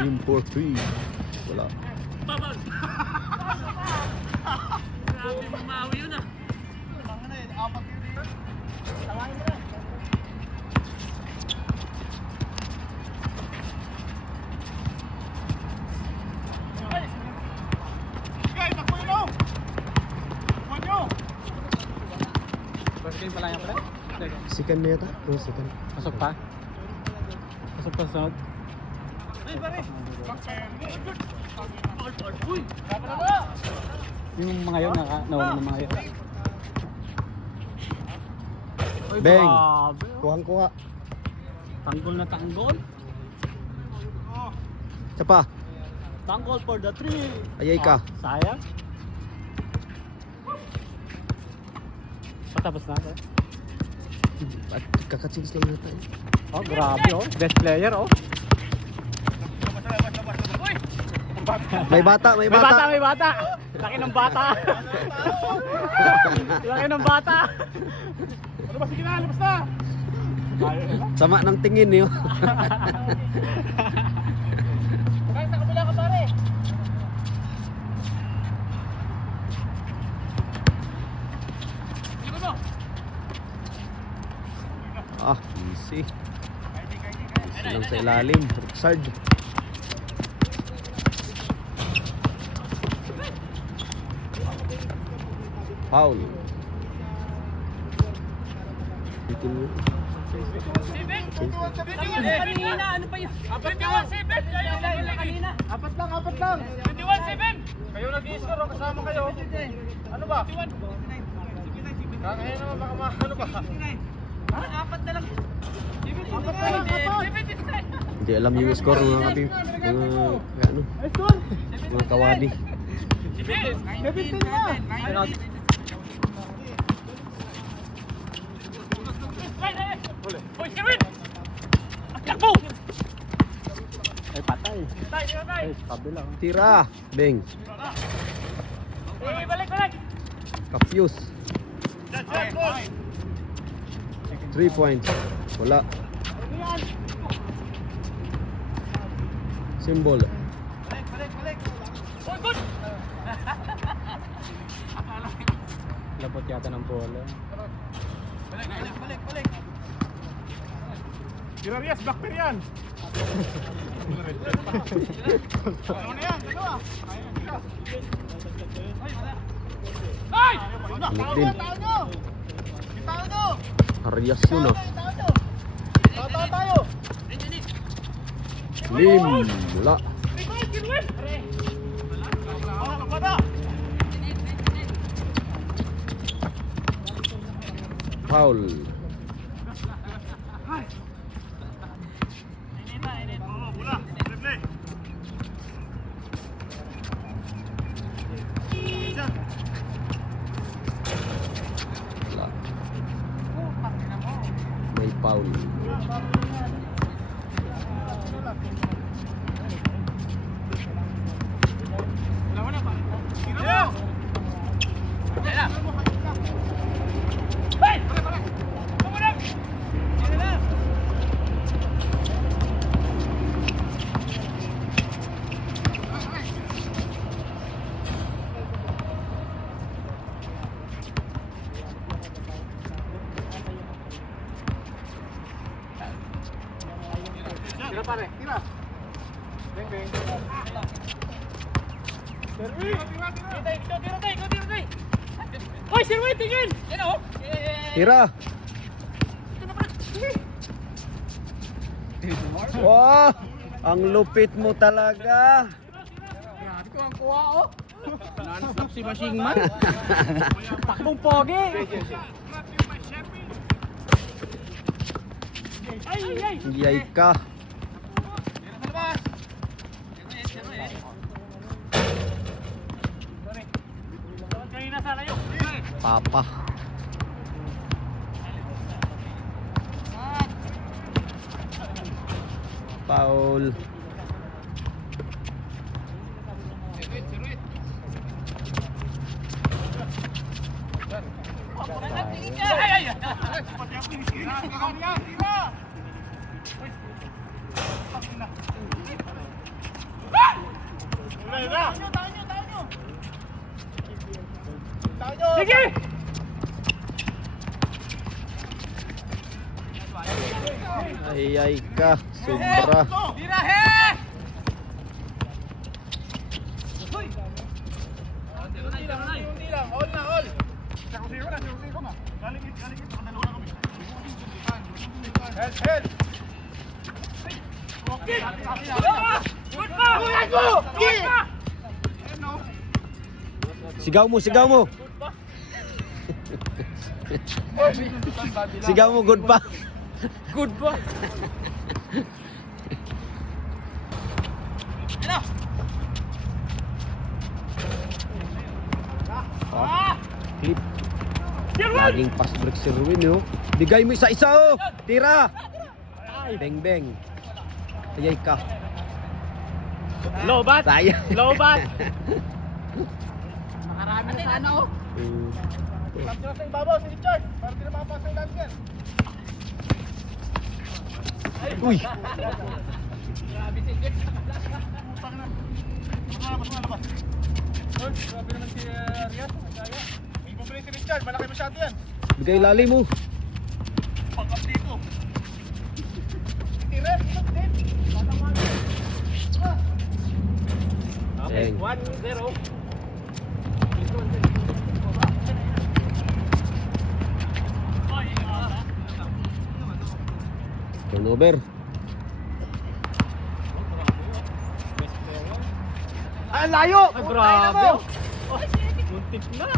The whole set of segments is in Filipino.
Lim for 3. Wala. Grabe, mamawi yun ah. Game pa lang yan pala? Second na yata? Oh, second. Pasok pa? Pasok pa sa sunod? Yung mga yun, nawala ng mga yun. Beng! Grabe. Kuhang-kuha. Tanggol na tanggol. Isa pa. Tanggol for the 3. Ayay ka. Sayang. Patapos na sir. At kakachings lang yata eh. Oh, grabe oh. Best player oh. May bata, may May bata, bata. may bata. Laki ng bata. Laki ng bata. Ano ba, sige na, labas na. Sama ng tingin eh. Kaya sa kabila ka pare. Ah, easy. Easy lang sa ilalim. Richard. Foul. Dito mo. Kanina, ano pa yun? 21-7! Kanina. Apat lang. 21-7! Kayo nag-i-score, kasama kayo. Ano ba? Kakain naman baka ano ba? Apat na lang. Apat na lang, apat. Hindi alam yung score mga kapi. Mga ano, mga kawadi. 17 na. Hoy, Sherwin! Takbo! Ay, patay. Tay! Ay, sabi lang. Tira, Beng. Balik! Kapyus. 3 points. Wala. Symbol. Oh, good! Labot yata ng bola. Balik! Girarias, backpair yan. Ano na yan? Dalawa. Ay! Ulit din. Arias yun ah. Tayo. Lim. Wala. Foul. Wala. May foul. Tira pare, tira. Beng. Tira! Hoy, Sherwin, tingin! Yan o! Tira. Wow! Ang lupit mo talaga. Grabe ko ang kuha oh. Non-stop si Machine Man. Takbong pogi. Yay ka. Kanina sana yun. Papa. Foul. Sige! Ay ka. Sobra. Sigaw mo, sigaw mo. Sigaw mo, good pa. Good pa. Clip. Laging pass break si Ruin, oh. Bigay mo isa-isa, oh. Tira. Beng, beng. Ayay ka. Low bat. Sayang. Low bat. Makarami na sana oh. Tapos sa ibabaw si Richard. Para di na makapasa yung lancer. Uy. Grabe si Jeff. Labas. Grabe naman si Rias. Kaya. May bumili si Richard. Malaki masyado yan. Bigay lalim mo. Pag-up dito. Tira. Okay, Dang. 1-0. Turnover. Ay, layo! Ay, grabe. Muntik na.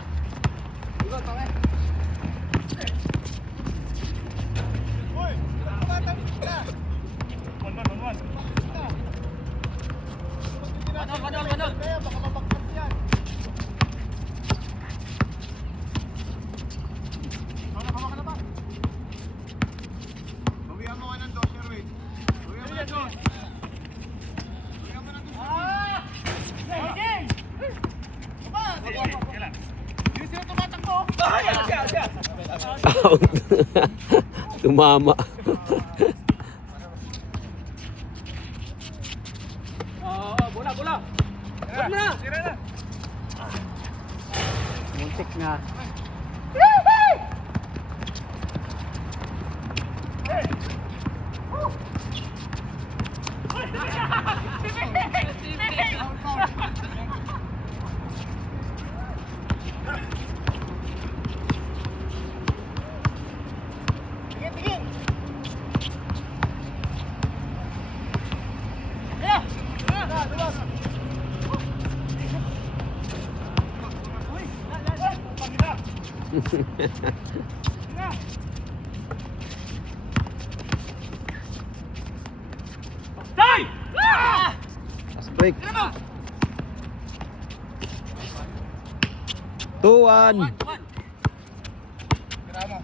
Uy! Tumatawid ka! 1-1. Banol. Kaya baka mabagsak yan. Hawak na ba? Bawihan mo ka ng dos, Sherwin. Bawihan mo ng dos. Bawihan mo ng dos. Hindi sila tumatakbo. Out. Tumama. Bola. Wag na. Tira na. Muntik nga. Tingin. Dulas. Tay! Pass break. 2-1. Tira mo.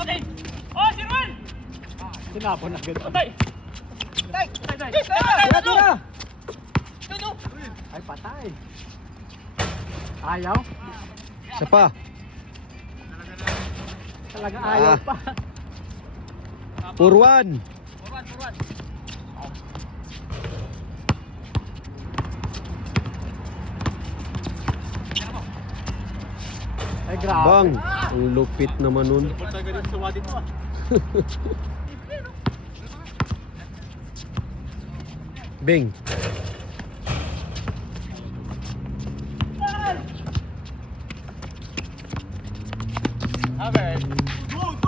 Okay. Oh, Sirwan! Tinapon na agad. Tay! Tira. Ay, patay. Ayaw? Isa pa. Talaga ayaw pa. 4-1. Forward. Ay, grabe. Bang. Ang lupit naman nun. Punta ka dito sa wadid mo. Bing. Okay. Good!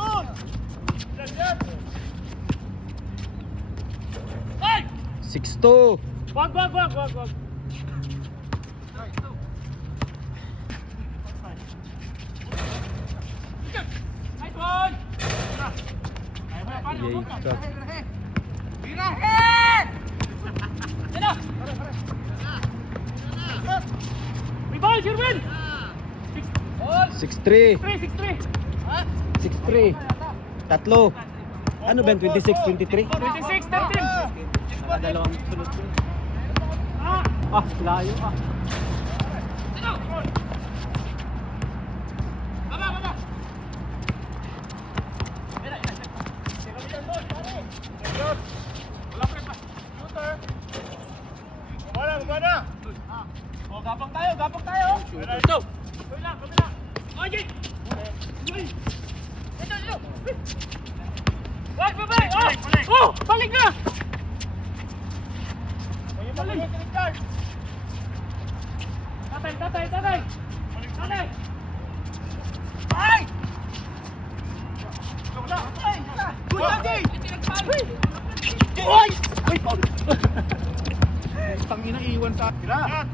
Ay! 6-2. Wag. Yay ka. Rebound, Sherwin! 6-3. 6-3. 6-3. Tatlo. Ano ba? 26, 23? 26, 13. Dalawang sunod. Ah, layo ah. Wala. Oh, gapang tayo. Ito. Kabila. Oye. Ito. Wag, babay. Oh, balik na. Balik. Tatay. Ay! Good lagi! Oy! Tangina iwan sa tira.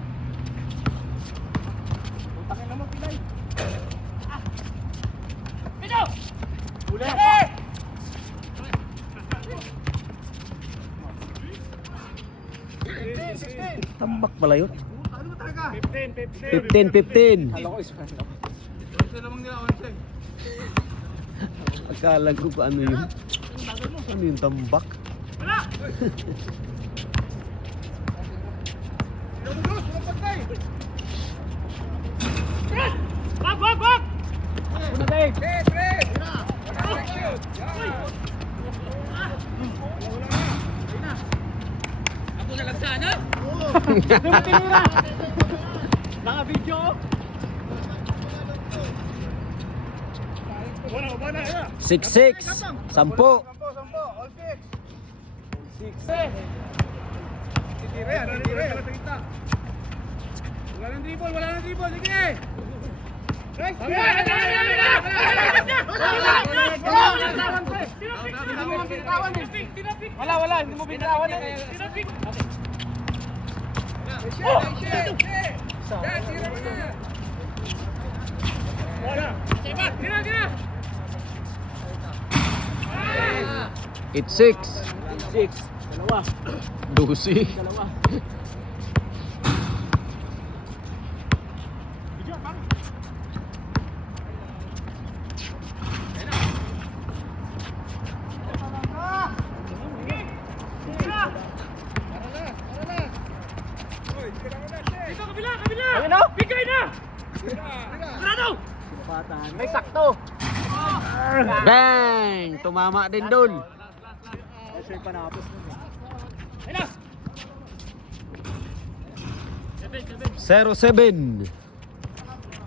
Tangina naman Pinay. Ito! Uli. Tambak pala yun. Ano ba talaga? 15. Isa namang nila 11. Akala ko kung ano yun. Ano yung tambak? Wala! Lumulus, patay. Wag! Una Dave! Pre. Ako na lang sana! Doon tinira! Naka-video! Wala. 6-6. 10. Sampo. All fix. Titira yan. Wala nang dribble. Sige. Right. Wala, hindi mo binitawan eh. Tira! 8-6. 6. Dalawa. 12. Dito, kabila! Bigay na! Sarado! May sakto. Bang! Tumama din dun. Ayun na! 0-7.